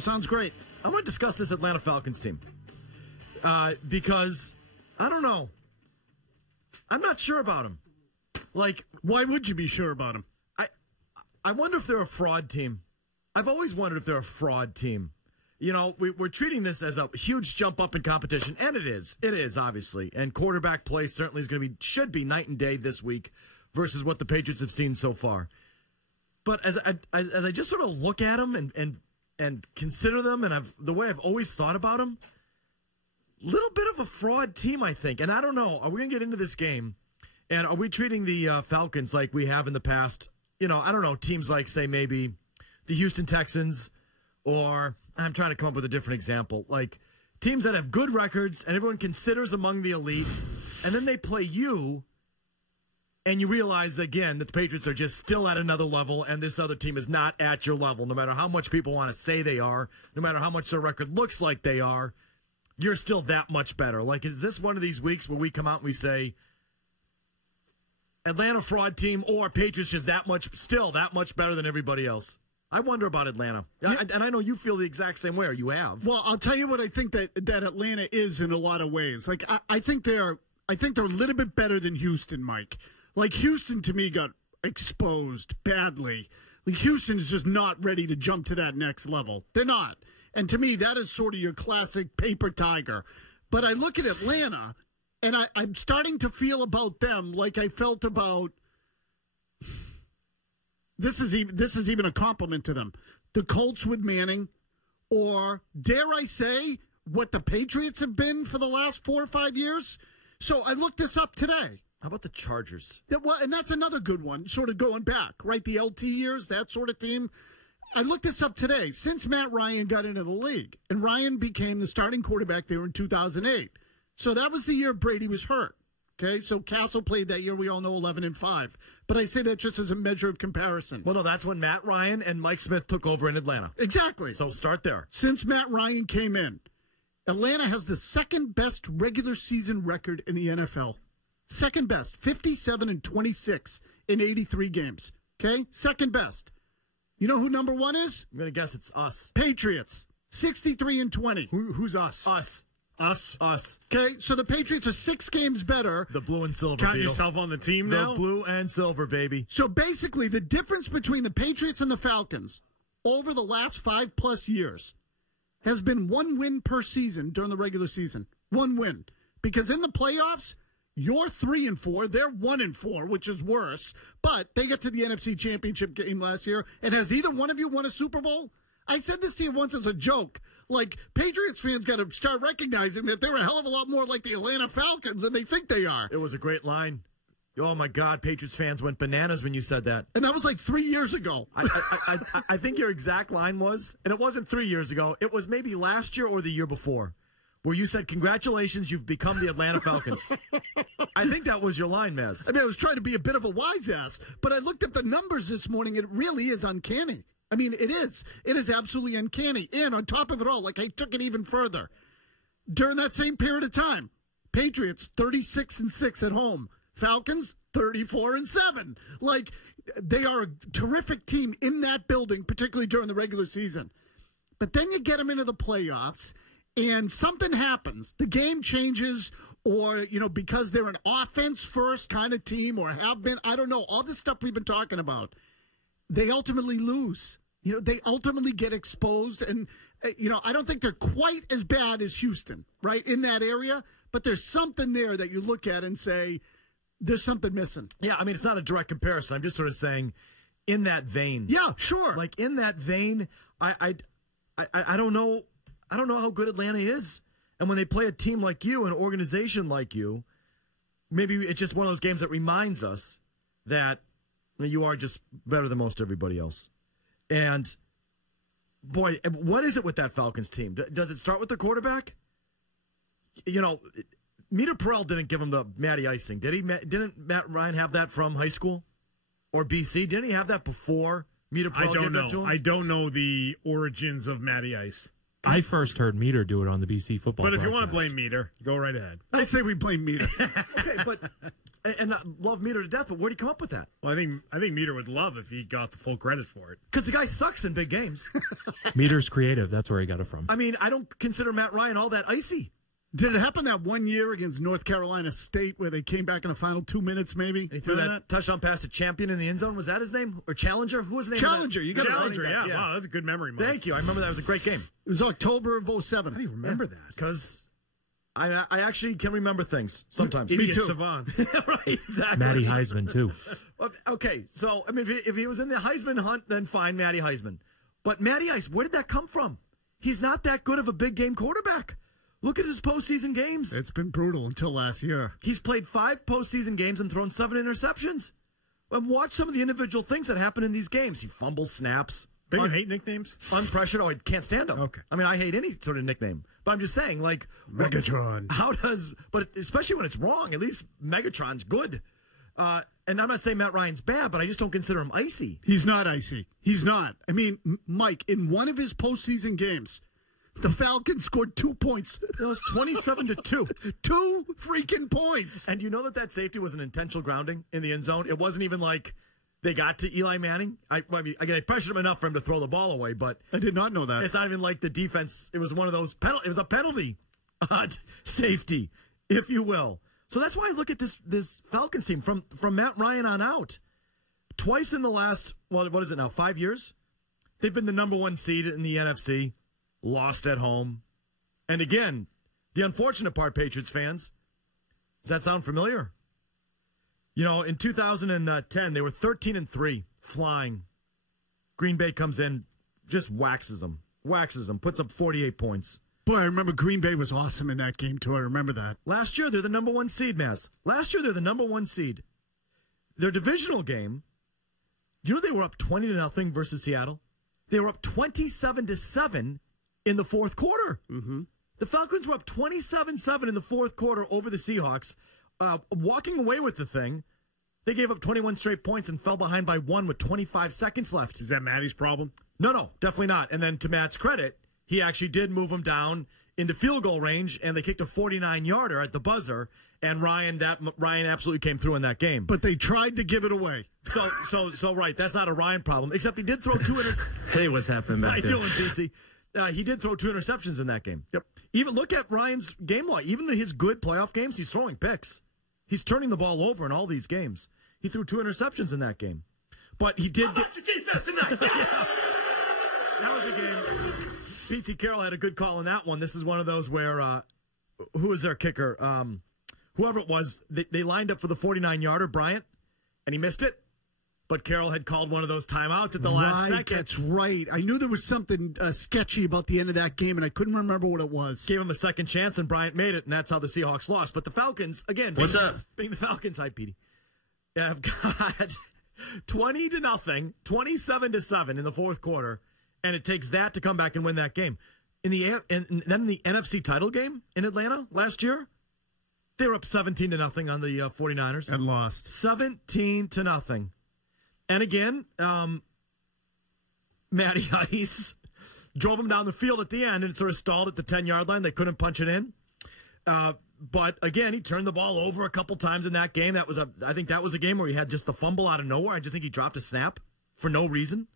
Sounds great. I want to discuss this Atlanta Falcons team because I don't know. I'm not sure about them. Like, why would you be sure about them? I wonder if they're a fraud team. I've always wondered if they're a fraud team. You know, we're treating this as a huge jump up in competition, and it is. It is, obviously. And quarterback play certainly is going to should be night and day this week versus what the Patriots have seen so far. But as I just sort of look at them and consider them, and the way I've always thought about them, little bit of a fraud team, I think. And I don't know, are we going to get into this game, and are we treating the Falcons like we have in the past? You know, I don't know, teams like, say, maybe the Houston Texans, or I'm trying to come up with a different example, like teams that have good records and everyone considers among the elite, and then they play you, and you realize, again, that the Patriots are just still at another level, and this other team is not at your level, no matter how much people want to say they are, no matter how much their record looks like they are, you're still that much better. Like, is this one of these weeks where we come out and we say, Atlanta fraud team or Patriots just that much better than everybody else? I wonder about Atlanta. And I know you feel the exact same way, or you have. Well, I'll tell you what I think that Atlanta is in a lot of ways. Like, I think they're a little bit better than Houston, Mike. Like, Houston, to me, got exposed badly. Like, Houston's just not ready to jump to that next level. They're not. And to me, that is sort of your classic paper tiger. But I look at Atlanta, and I'm starting to feel about them like I felt about... This is even a compliment to them. The Colts with Manning, or dare I say, what the Patriots have been for the last 4 or 5 years. So I looked this up today. How about the Chargers? Well, and that's another good one, sort of going back, right? The LT years, that sort of team. I looked this up today. Since Matt Ryan got into the league, and Ryan became the starting quarterback there in 2008. So that was the year Brady was hurt. Okay, so Castle played that year. We all know 11-5. But I say that just as a measure of comparison. Well, no, that's when Matt Ryan and Mike Smith took over in Atlanta. Exactly. So start there. Since Matt Ryan came in, Atlanta has the second best regular season record in the NFL. Second best, 57-26 in 83 games. Okay, second best. You know who number one is? I'm going to guess it's us. Patriots, 63-20. Who's us? Us. Us. Okay, so the Patriots are 6 games better. The blue and silver. Count yourself on the team now? The blue and silver, baby. So basically, the difference between the Patriots and the Falcons over the last 5+ years has been 1 win per season during the regular season. 1 win. Because in the playoffs, you're 3-4, they're 1-4, which is worse. But they get to the NFC Championship game last year, and has either one of you won a Super Bowl? I said this to you once as a joke. Like, Patriots fans got to start recognizing that they're a hell of a lot more like the Atlanta Falcons than they think they are. It was a great line. Oh, my God, Patriots fans went bananas when you said that. And that was like 3 years ago. I think your exact line was, and it wasn't 3 years ago, it was maybe last year or the year before, where you said, congratulations, you've become the Atlanta Falcons. I think that was your line, Mazz. I mean, I was trying to be a bit of a wise ass, but I looked at the numbers this morning, and it really is uncanny. I mean, it is. It is absolutely uncanny. And on top of it all, like, I took it even further. During that same period of time, Patriots 36-6 at home. Falcons 34-7. Like, they are a terrific team in that building, particularly during the regular season. But then you get them into the playoffs, and something happens. The game changes, or, you know, because they're an offense-first kind of team, or have been, I don't know, all this stuff we've been talking about. They ultimately lose. You know, they ultimately get exposed. And, you know, I don't think they're quite as bad as Houston, right, in that area. But there's something there that you look at and say, there's something missing. Yeah, I mean, it's not a direct comparison. I'm just sort of saying, in that vein. Yeah, sure. Like, in that vein, I don't know. I don't know how good Atlanta is. And when they play a team like you, an organization like you, maybe it's just one of those games that reminds us that you are just better than most everybody else. And, boy, what is it with that Falcons team? Does it start with the quarterback? You know, Mita Perel didn't give him the Matty icing, did he? Didn't Matt Ryan have that from high school? Or BC? Didn't he have that before Mita Perel gave that to him? I don't know the origins of Matty Ice. I first heard Meter do it on the BC football But if you broadcast. want to blame Meter, go right ahead. I say we blame Meter. Okay, but and I love Meter to death, but where'd he come up with that? Well, I think Meter would love if he got the full credit for it. Because the guy sucks in big games. Meter's creative. That's where he got it from. I mean, I don't consider Matt Ryan all that icy. Did it happen that one year against North Carolina State where they came back in the final 2 minutes, maybe? And he threw that touchdown pass to Champion in the end zone. Was that his name? Or Challenger? Who was his name? Challenger. You got Challenger, it. yeah. Wow, that's a good memory, Mike. Thank you. I remember that. It was a great game. It was October of 07. How do you remember that? Because I actually can remember things sometimes. Idiot Me too. savant. Right, exactly. Matty Heisman, too. Okay, so, I mean, if he was in the Heisman hunt, then fine, Matty Heisman. But Matty Ice, where did that come from? He's not that good of a big game quarterback. Look at his postseason games. It's been brutal until last year. He's played 5 postseason games and thrown 7 interceptions. And watch some of the individual things that happen in these games. He fumbles snaps. Don't you hate nicknames? Unpressured. Oh, I can't stand him. Okay. I mean, I hate any sort of nickname. But I'm just saying, like... Megatron. But especially when it's wrong, at least Megatron's good. And I'm not saying Matt Ryan's bad, but I just don't consider him icy. He's not icy. He's not. I mean, Mike, in one of his postseason games, the Falcons scored 2 points. It was 27-2. 2 freaking points. And you know that safety was an intentional grounding in the end zone? It wasn't even like they got to Eli Manning. I mean, again, I pressured him enough for him to throw the ball away, but I did not know that. it's not even like the defense. It was one of those it was a penalty safety, if you will. So that's why I look at this Falcons team from Matt Ryan on out. Twice in the last, what is it now, 5 years? They've been the number 1 seed in the NFC, lost at home. And again, the unfortunate part, Patriots fans, does that sound familiar? You know, in 2010, they were 13-3, flying. Green Bay comes in, just waxes them, puts up 48 points. Boy, I remember Green Bay was awesome in that game, too. I remember that. Last year, they're the number 1 seed, Mazz. Last year, they're the number 1 seed. Their divisional game, you know they were up 20-0 versus Seattle? They were up 27-7 in the fourth quarter. Mm-hmm. The Falcons were up 27-7 in the fourth quarter over the Seahawks. Walking away with the thing, they gave up 21 straight points and fell behind by 1 with 25 seconds left. Is that Matty's problem? No, definitely not. And then to Matt's credit, he actually did move them down into field goal range, and they kicked a 49-yarder at the buzzer, and Ryan absolutely came through in that game. But they tried to give it away. So right, that's not a Ryan problem, except he did throw 2 interceptions. Hey, what's happening back there? I know, Pizzi. He did throw 2 interceptions in that game. Yep. Even look at Ryan's game log. Even his good playoff games, he's throwing picks. He's turning the ball over in all these games. He threw 2 interceptions in that game. But he did get... That was a game. P.T. Carroll had a good call on that one. This is one of those where, who was their kicker? Whoever it was, they lined up for the 49-yarder, Bryant, and he missed it. But Carroll had called one of those timeouts at the last second. That's right. I knew there was something sketchy about the end of that game, and I couldn't remember what it was. Gave him a second chance, and Bryant made it, and that's how the Seahawks lost. But the Falcons, again, What's up? Being the Falcons, hi, Petey, have got 20-0, 27-7 in the fourth quarter, and it takes that to come back and win that game. And then in the NFC title game in Atlanta last year, they were up 17-0 on the 49ers. And lost. 17-0. And again, Matty Ice drove him down the field at the end and sort of stalled at the 10-yard line. They couldn't punch it in. But again, he turned the ball over a couple times in that game. I think that was a game where he had just the fumble out of nowhere. I just think he dropped a snap for no reason.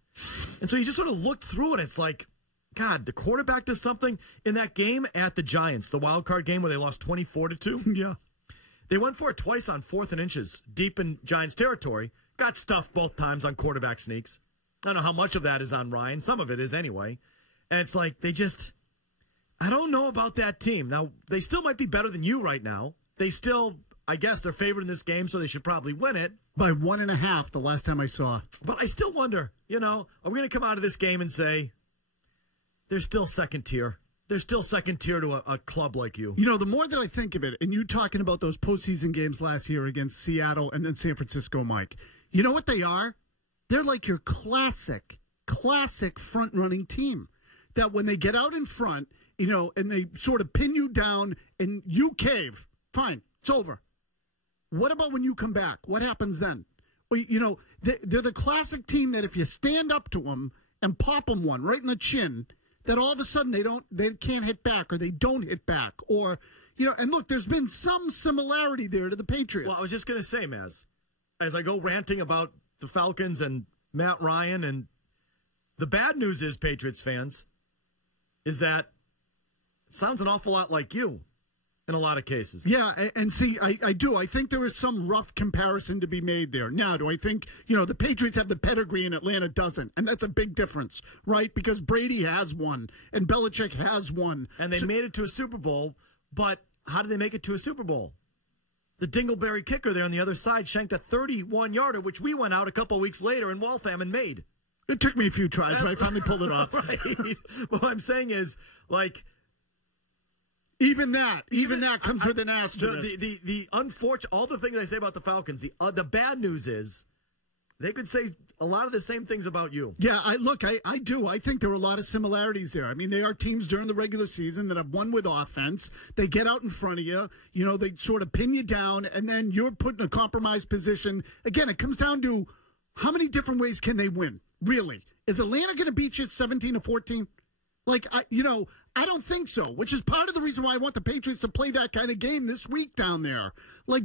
And so you just sort of look through it. It's like, God, the quarterback does something in that game at the Giants, the wild card game where they lost 24-2. Yeah. They went for it twice on 4th and inches, deep in Giants territory. Got stuffed both times on quarterback sneaks. I don't know how much of that is on Ryan. Some of it is anyway. And it's like I don't know about that team. Now, they still might be better than you right now. They still, I guess, they're favored in this game, so they should probably win it. By 1.5 the last time I saw. But I still wonder, are we going to come out of this game and say, they're still second tier? They're still second tier to a club like you. The more that I think of it, and you talking about those postseason games last year against Seattle and then San Francisco, Mike, you know what they are? They're like your classic front-running team. That when they get out in front, and they sort of pin you down and you cave, fine, it's over. What about when you come back? What happens then? Well, they're the classic team that if you stand up to them and pop them one right in the chin, that all of a sudden they can't hit back or they don't hit back. Or, and look, there's been some similarity there to the Patriots. Well, I was just going to say, Maz, as I go ranting about the Falcons and Matt Ryan, and the bad news is, Patriots fans, is that it sounds an awful lot like you in a lot of cases. Yeah, and see, I do. I think there is some rough comparison to be made there. Now, do I think, the Patriots have the pedigree and Atlanta doesn't? And that's a big difference, right? Because Brady has one and Belichick has one. And they made it to a Super Bowl, but how did they make it to a Super Bowl? The Dingleberry kicker there on the other side shanked a 31-yarder, which we went out a couple weeks later in Waltham and made. It took me a few tries, but I finally pulled it off. Right. What I'm saying is, like... Even that comes with an asterisk. The unfortunate, all the things I say about the Falcons, the bad news is they could say a lot of the same things about you. Yeah, I do. I think there are a lot of similarities there. I mean, they are teams during the regular season that have won with offense. They get out in front of you. They sort of pin you down, and then you're put in a compromised position. Again, it comes down to how many different ways can they win, really? Is Atlanta going to beat you 17-14? I don't think so, which is part of the reason why I want the Patriots to play that kind of game this week down there.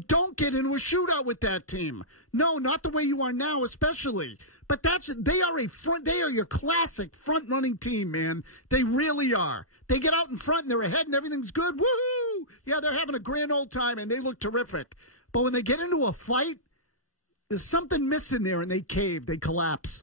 Don't get into a shootout with that team. No, not the way you are now, especially. But they are your classic front-running team, man. They really are. They get out in front and they're ahead and everything's good. Woohoo! Yeah, they're having a grand old time and they look terrific. But when they get into a fight, there's something missing there and they cave, they collapse.